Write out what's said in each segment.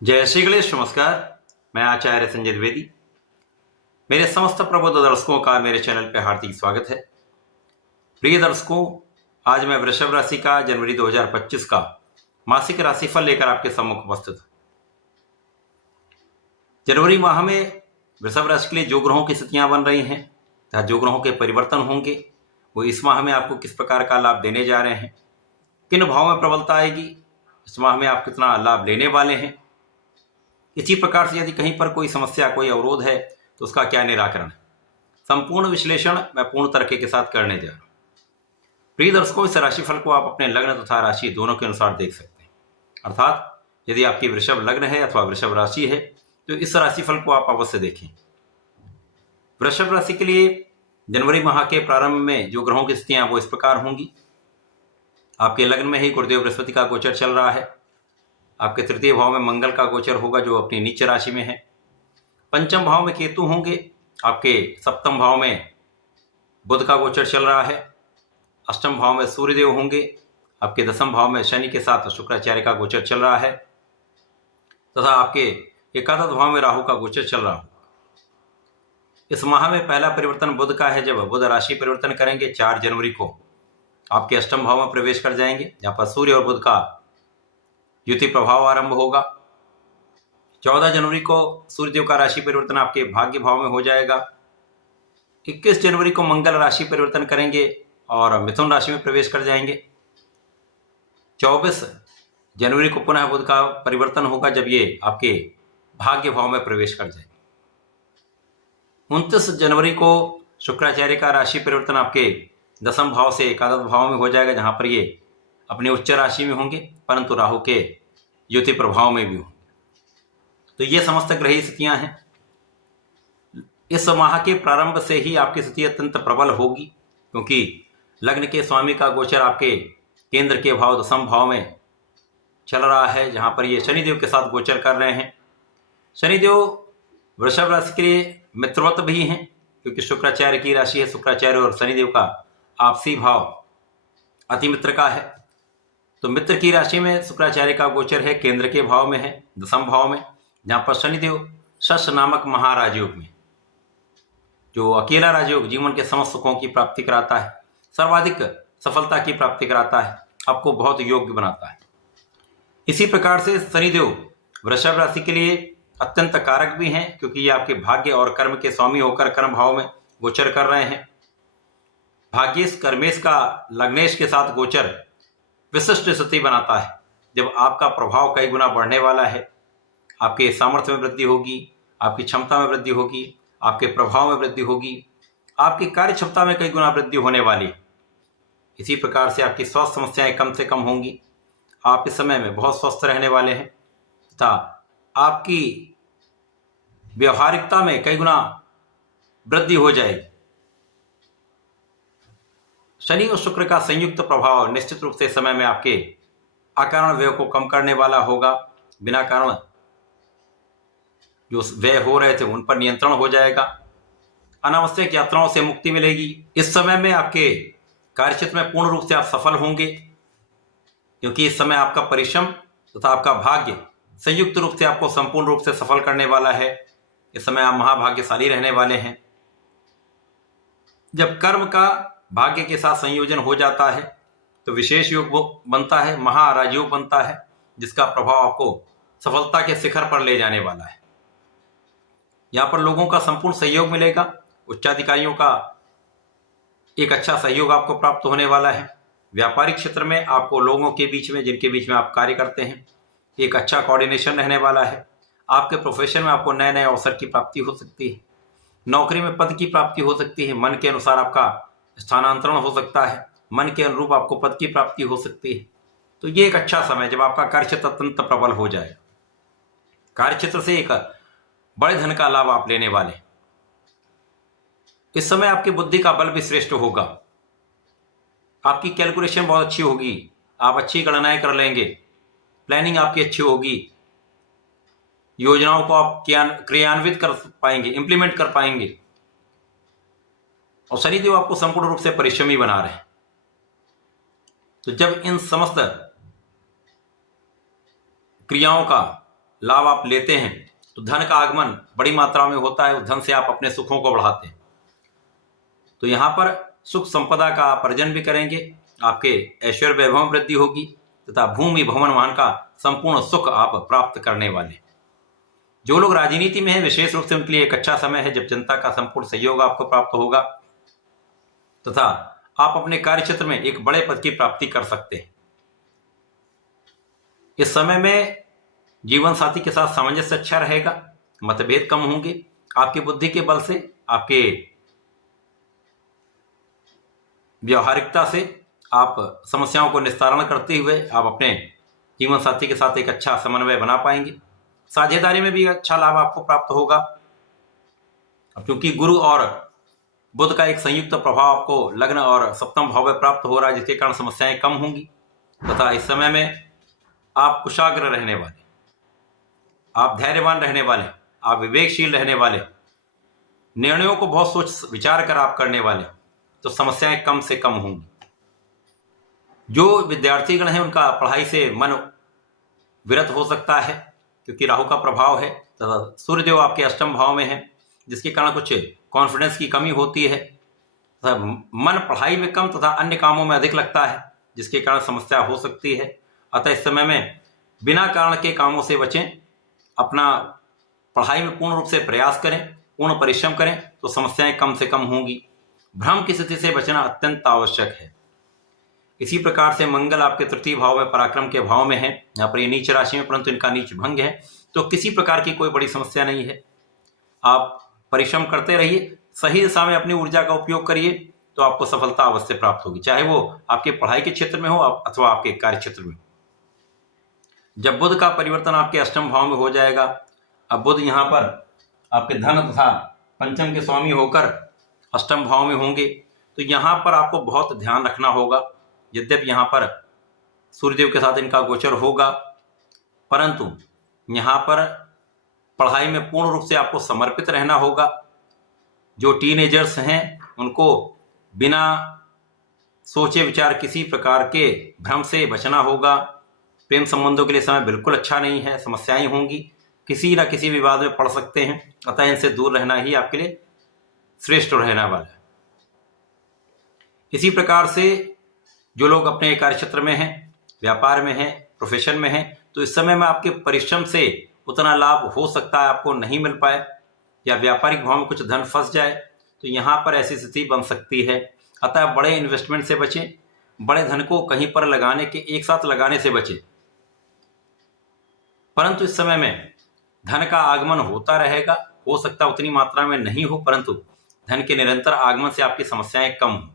जय श्री गणेश। नमस्कार। मैं आचार्य संजय द्विवेदी। मेरे समस्त प्रबुद्ध दर्शकों का मेरे चैनल पर हार्दिक स्वागत है। प्रिय दर्शकों, आज मैं वृषभ राशि का जनवरी 2025 का मासिक राशिफल लेकर आपके सम्मुख उपस्थित हूं। जनवरी माह में वृषभ राशि के लिए जो ग्रहों की स्थितियां बन रही हैं तथा जो ग्रहों के परिवर्तन होंगे वो इस माह में आपको किस प्रकार का लाभ देने जा रहे हैं, किन भाव में प्रबलता आएगी, इस माह में आप कितना लाभ लेने वाले हैं, इसी प्रकार से यदि कहीं पर कोई समस्या, कोई अवरोध है तो उसका क्या निराकरण है, संपूर्ण विश्लेषण मैं पूर्ण तरीके के साथ करने जा रहा हूं। प्रिय दर्शकों, इस राशिफल को आप अपने लग्न तथा राशि दोनों के अनुसार देख सकते हैं। अर्थात यदि आपकी वृषभ लग्न है अथवा वृषभ राशि है तो इस राशिफल को आप अवश्य देखें। वृषभ राशि के लिए जनवरी माह के प्रारंभ में जो ग्रहों की स्थितियां वो इस प्रकार होंगी। आपके लग्न में ही गुरुदेव बृहस्पति का गोचर चल रहा है। आपके तृतीय भाव में मंगल का गोचर होगा जो अपनी नीच राशि में है। पंचम भाव में केतु होंगे। आपके सप्तम भाव में बुध का गोचर चल रहा है। अष्टम भाव में सूर्यदेव होंगे। आपके दसम भाव में शनि के साथ शुक्राचार्य का गोचर चल रहा है तथा आपके एकादश भाव में राहु का गोचर चल रहा होगा। इस माह में पहला परिवर्तन बुध का है। जब बुध राशि परिवर्तन करेंगे 4 जनवरी को आपके अष्टम भाव में प्रवेश कर जाएंगे, जहां पर सूर्य और बुध का युति प्रभाव आरंभ होगा। 14 जनवरी को सूर्यदेव का राशि परिवर्तन आपके भाग्य भाव में हो जाएगा। 21 जनवरी को मंगल राशि परिवर्तन करेंगे और मिथुन राशि में प्रवेश कर जाएंगे। 24 जनवरी को पुनः बुध का परिवर्तन होगा जब ये आपके भाग्य भाव में प्रवेश कर जाएंगे। 29 जनवरी को शुक्राचार्य का राशि परिवर्तन आपके दसम भाव से एकादश भाव में हो जाएगा, जहां पर ये अपनी उच्च राशि में होंगे परंतु राहु के युति प्रभाव में भी होंगे। तो ये समस्त ग्रही स्थितियां हैं। इस माह के प्रारंभ से ही आपकी स्थिति अत्यंत प्रबल होगी, क्योंकि लग्न के स्वामी का गोचर आपके केंद्र के भाव दसम भाव में चल रहा है, जहां पर ये शनिदेव के साथ गोचर कर रहे हैं। शनिदेव वृषभ राशि के लिए मित्रवत भी हैं, क्योंकि शुक्राचार्य की राशि है। शुक्राचार्य और शनिदेव का आपसी भाव अति मित्र का है। तो मित्र की राशि में शुक्राचार्य का गोचर है, केंद्र के भाव में है, दसम भाव में, जहां पर शनिदेव शश नामक महाराजयोग में, जो अकेला राजयोग जीवन के समस्त सुखों की प्राप्ति कराता है, सर्वाधिक सफलता की प्राप्ति कराता है, आपको बहुत योग्य बनाता है। इसी प्रकार से शनिदेव वृषभ राशि के लिए अत्यंत कारक भी हैं, क्योंकि ये आपके भाग्य और कर्म के स्वामी होकर कर्म भाव में गोचर कर रहे हैं। भाग्येश कर्मेश का लग्नेश के साथ गोचर विशिष्ट स्थिति बनाता है। जब आपका प्रभाव कई गुना बढ़ने वाला है, आपके सामर्थ्य में वृद्धि होगी, आपकी क्षमता में वृद्धि होगी, आपके प्रभाव में वृद्धि होगी, आपकी कार्य क्षमता में कई गुना वृद्धि होने वाली। इसी प्रकार से आपकी स्वास्थ्य समस्याएं कम से कम होंगी। आप इस समय में बहुत स्वस्थ रहने वाले हैं तथा आपकी व्यवहारिकता में कई गुना वृद्धि हो जाएगी। शनि और शुक्र का संयुक्त प्रभाव निश्चित रूप से समय में आपके अकारण व्यय को कम करने वाला होगा। बिना कारण जो व्यय हो रहे थे उन पर नियंत्रण हो जाएगा। अनावश्यक यात्राओं से मुक्ति मिलेगी। इस समय में आपके कार्यक्षेत्र में पूर्ण रूप से आप सफल होंगे, क्योंकि इस समय आपका परिश्रम तथा आपका भाग्य संयुक्त रूप से आपको संपूर्ण रूप से सफल करने वाला है। इस समय आप महाभाग्यशाली रहने वाले हैं। जब कर्म का भाग्य के साथ संयोजन हो जाता है तो विशेष योग बनता है, महाराजयोग बनता है, जिसका प्रभाव आपको सफलता के शिखर पर ले जाने वाला है। यहां पर लोगों का संपूर्ण सहयोग मिलेगा। उच्चाधिकारियों का एक अच्छा सहयोग आपको प्राप्त होने वाला है। व्यापारिक क्षेत्र में आपको लोगों के बीच में, जिनके बीच में आप कार्य करते हैं, एक अच्छा कोऑर्डिनेशन रहने वाला है। आपके प्रोफेशन में आपको नए नए अवसर की प्राप्ति हो सकती है। नौकरी में पद की प्राप्ति हो सकती है। मन के अनुसार आपका स्थानांतरण हो सकता है। मन के अनुरूप आपको पद की प्राप्ति हो सकती है। तो ये एक अच्छा समय जब आपका कार्यक्षेत्र अत्यंत प्रबल हो जाए। कार्यक्षेत्र से एक बड़े धन का लाभ आप लेने वाले। इस समय आपकी बुद्धि का बल भी श्रेष्ठ होगा। आपकी कैलकुलेशन बहुत अच्छी होगी। आप अच्छी गणनाएं कर लेंगे। प्लानिंग आपकी अच्छी होगी। योजनाओं को आप क्रियान्वित कर पाएंगे, इंप्लीमेंट कर पाएंगे। और शनिदेव आपको संपूर्ण रूप से परिश्रमी बना रहे हैं। तो जब इन समस्त क्रियाओं का लाभ आप लेते हैं तो धन का आगमन बड़ी मात्रा में होता है, उस धन से आप अपने सुखों को बढ़ाते हैं। तो यहाँ पर सुख संपदा का आप अर्जन भी करेंगे, आपके ऐश्वर्य वैभव में वृद्धि होगी तथा भूमि भवन वाहन का संपूर्ण सुख आप प्राप्त करने वाले। जो लोग राजनीति में हैं विशेष रूप से उनके लिए एक अच्छा समय है जब जनता का संपूर्ण सहयोग आपको प्राप्त होगा तथा आप अपने कार्य क्षेत्र में एक बड़े पद की प्राप्ति कर सकते हैं। इस समय में जीवन साथी के साथ सामंजस्य अच्छा रहेगा, मतभेद कम होंगे, आपकी बुद्धि के बल से, आपके व्यवहारिकता से आप समस्याओं को निस्तारण करते हुए आप अपने जीवन साथी के साथ एक अच्छा समन्वय बना पाएंगे। साझेदारी में भी अच्छा लाभ आपको प्राप्त होगा। अब क्योंकि गुरु और बुध का एक संयुक्त प्रभाव आपको लग्न और सप्तम भाव में प्राप्त हो रहा है, जिसके कारण समस्याएं कम होंगी तथा इस समय में आप कुशाग्र रहने वाले, आप धैर्यवान रहने वाले, आप विवेकशील रहने वाले, निर्णयों को बहुत सोच विचार कर आप करने वाले, तो समस्याएं कम से कम होंगी। जो विद्यार्थीगण हैं उनका पढ़ाई से मन विरत हो सकता है क्योंकि राहु का प्रभाव है तथा सूर्यदेव आपके अष्टम भाव में है, जिसके कारण कुछ कॉन्फिडेंस की कमी होती है तथा मन पढ़ाई में कम तथा अन्य कामों में अधिक लगता है, जिसके कारण समस्या हो सकती है। अतः इस समय में बिना कारण के कामों से बचें, अपना पढ़ाई में पूर्ण रूप से प्रयास करें, पूर्ण परिश्रम करें तो समस्याएं कम से कम होंगी। भ्रम की स्थिति से बचना अत्यंत आवश्यक है। इसी प्रकार से मंगल आपके तृतीय भाव में पराक्रम के भाव में है, यहाँ पर ये नीच राशि में, परंतु इनका नीच भंग है, तो किसी प्रकार की कोई बड़ी समस्या नहीं है। आप परिश्रम करते रहिए, सही दिशा में अपनी ऊर्जा का उपयोग करिए तो आपको सफलता अवश्य प्राप्त होगी, चाहे वो आपके पढ़ाई के क्षेत्र में हो अथवा आपके कार्य क्षेत्र में। जब बुध का परिवर्तन आपके अष्टम भाव में हो जाएगा, अब बुध यहाँ पर आपके धन तथा पंचम के स्वामी होकर अष्टम भाव में होंगे, तो यहाँ पर आपको बहुत ध्यान रखना होगा। यद्यपि यहाँ पर सूर्यदेव के साथ इनका गोचर होगा, परंतु यहाँ पर पढ़ाई में पूर्ण रूप से आपको समर्पित रहना होगा। जो टीनेजर्स हैं उनको बिना सोचे विचार किसी प्रकार के भ्रम से बचना होगा। प्रेम संबंधों के लिए समय बिल्कुल अच्छा नहीं है, समस्याएं होंगी, किसी न किसी विवाद में पड़ सकते हैं, अतः इनसे दूर रहना ही आपके लिए श्रेष्ठ रहने वाला है। इसी प्रकार से जो लोग अपने कार्य क्षेत्र में हैं, व्यापार में हैं, प्रोफेशन में हैं, तो इस समय में आपके परिश्रम से उतना लाभ हो सकता है आपको नहीं मिल पाए या व्यापारिक भाव में कुछ धन फंस जाए, तो यहाँ पर ऐसी स्थिति बन सकती है। अतः बड़े इन्वेस्टमेंट से बचें, बड़े धन को कहीं पर लगाने के एक साथ लगाने से बचें। परंतु इस समय में धन का आगमन होता रहेगा, हो सकता उतनी मात्रा में नहीं हो, परंतु धन के निरंतर आगमन से आपकी समस्याएं कम हो।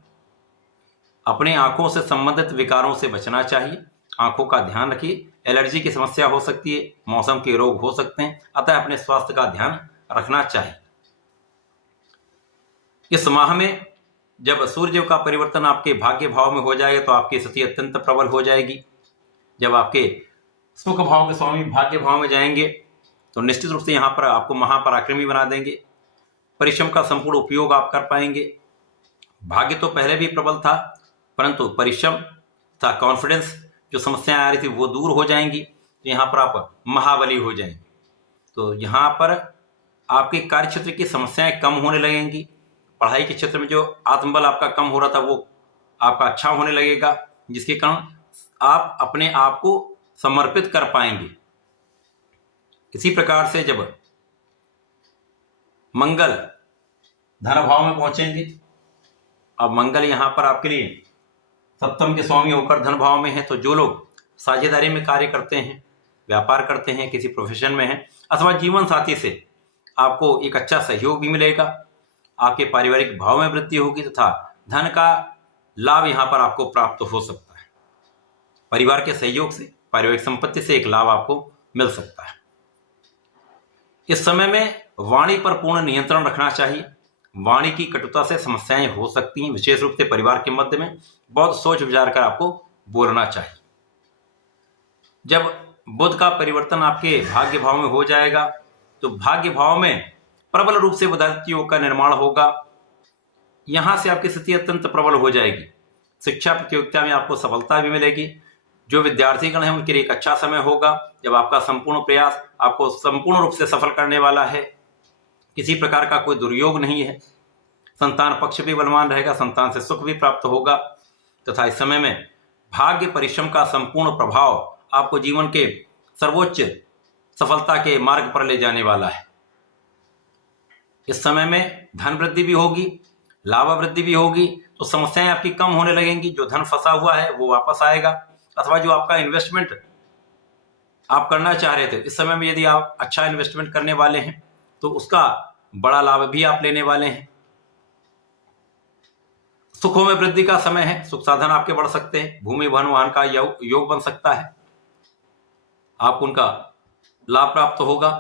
अपने आंखों से संबंधित विकारों से बचना चाहिए, आंखों का ध्यान रखिए, एलर्जी की समस्या हो सकती है, मौसम के रोग हो सकते हैं, अतः अपने स्वास्थ्य का ध्यान रखना चाहिए। इस माह में जब सूर्यदेव का परिवर्तन आपके भाग्य भाव में हो जाएगा तो आपकी स्थिति अत्यंत प्रबल हो जाएगी। जब आपके सुख भाव के स्वामी भाग्य भाव में जाएंगे तो निश्चित रूप से यहाँ पर आपको महापराक्रमी बना देंगे, परिश्रम का संपूर्ण उपयोग आप कर पाएंगे। भाग्य तो पहले भी प्रबल था, परंतु परिश्रम तथा कॉन्फिडेंस, जो समस्याएं आ रही थी वो दूर हो जाएंगी, तो यहाँ पर आप महाबली हो जाएंगे। तो यहाँ पर आपके कार्य क्षेत्र की समस्याएं कम होने लगेंगी, पढ़ाई के क्षेत्र में जो आत्मबल आपका कम हो रहा था वो आपका अच्छा होने लगेगा, जिसके कारण आप अपने आप को समर्पित कर पाएंगे। इसी प्रकार से जब मंगल धन भाव में पहुंचेंगे, अब मंगल यहाँ पर आपके लिए सप्तम के स्वामी होकर धन भाव में है, तो जो लोग साझेदारी में कार्य करते हैं, व्यापार करते हैं, किसी प्रोफेशन में हैं अथवा जीवन साथी से आपको एक अच्छा सहयोग भी मिलेगा, आपके पारिवारिक भाव में वृद्धि होगी तथा धन का लाभ यहाँ पर आपको प्राप्त हो सकता है। परिवार के सहयोग से, पारिवारिक संपत्ति से एक लाभ आपको मिल सकता है। इस समय में वाणी पर पूर्ण नियंत्रण रखना चाहिए। वाणी की कटुता से समस्याएं हो सकती हैं, विशेष रूप से परिवार के मध्य में बहुत सोच विचार कर आपको बोलना चाहिए। जब बुध का परिवर्तन आपके भाग्य भाव में हो जाएगा तो भाग्य भाव में प्रबल रूप से बुधादित्य योग का निर्माण होगा। यहां से आपकी स्थिति अत्यंत प्रबल हो जाएगी। शिक्षा प्रतियोगिता में आपको सफलता भी मिलेगी। जो विद्यार्थीगण हैं उनके लिए एक अच्छा समय होगा, जब आपका संपूर्ण प्रयास आपको संपूर्ण रूप से सफल करने वाला है। किसी प्रकार का कोई दुर्योग नहीं है। संतान पक्ष भी बलवान रहेगा, संतान से सुख भी प्राप्त होगा तथा इस समय में भाग्य परिश्रम का संपूर्ण प्रभाव आपको जीवन के सर्वोच्च सफलता के मार्ग पर ले जाने वाला है। इस समय में धन वृद्धि भी होगी, लाभ वृद्धि भी होगी, तो समस्याएं आपकी कम होने लगेंगी। जो धन फंसा हुआ है वो वापस आएगा, अथवा जो आपका इन्वेस्टमेंट आप करना चाह रहे थे, इस समय में यदि आप अच्छा इन्वेस्टमेंट करने वाले हैं तो उसका बड़ा लाभ भी आप लेने वाले हैं। सुखों में वृद्धि का समय है, सुख साधन आपके बढ़ सकते हैं, भूमि भवन वाहन का योग बन सकता है, आपको उनका लाभ प्राप्त होगा।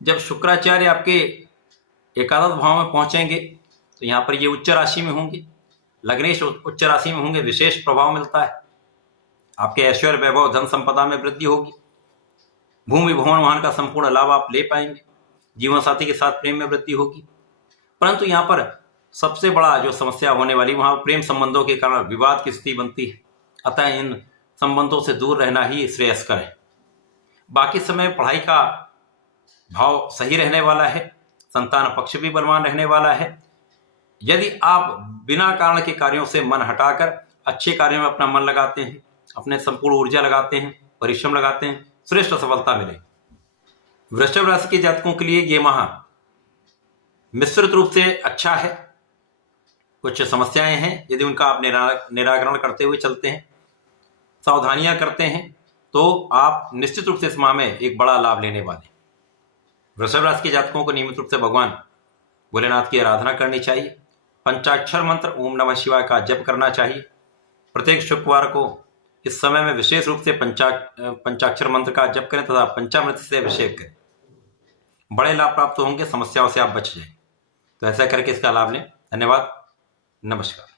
जब शुक्राचार्य आपके एकादश भाव में पहुंचेंगे तो यहाँ पर ये उच्च राशि में होंगे, लग्नेश उच्च राशि में होंगे, विशेष प्रभाव मिलता है। आपके ऐश्वर्य वैभव धन संपदा में वृद्धि होगी, भूमि भवन वाहन का संपूर्ण लाभ आप ले पाएंगे, जीवन साथी के साथ प्रेम में वृद्धि होगी। परंतु यहाँ पर सबसे बड़ा जो समस्या होने वाली, वहां प्रेम संबंधों के कारण विवाद की स्थिति बनती है, अतः इन संबंधों से दूर रहना ही श्रेयस्कर है। बाकी समय पढ़ाई का भाव सही रहने वाला है, संतान पक्ष भी बलवान रहने वाला है। यदि आप बिना कारण के कार्यों से मन हटाकर अच्छे कार्यों में अपना मन लगाते हैं, अपने संपूर्ण ऊर्जा लगाते हैं, परिश्रम लगाते हैं, श्रेष्ठ सफलता मिलेगी। वृषभ राशि के जातकों के लिए ये माह मिश्रित रूप से अच्छा है। कुछ समस्याएं हैं, यदि उनका आप निराकरण करते हुए चलते हैं, सावधानियां करते हैं, तो आप निश्चित रूप से इस माह में एक बड़ा लाभ लेने वाले हैं। वृषभ राशि के जातकों को नियमित रूप से भगवान भोलेनाथ की आराधना करनी चाहिए। पंचाक्षर मंत्र ओम नमः शिवाय का जप करना चाहिए। प्रत्येक शुक्रवार को इस समय में विशेष रूप से पंचाक्षर मंत्र का जप करें तथा पंचामृत से अभिषेक करें, बड़े लाभ प्राप्त होंगे, समस्याओं से आप बच जाएं। तो ऐसा करके इसका लाभ लें। धन्यवाद, नमस्कार।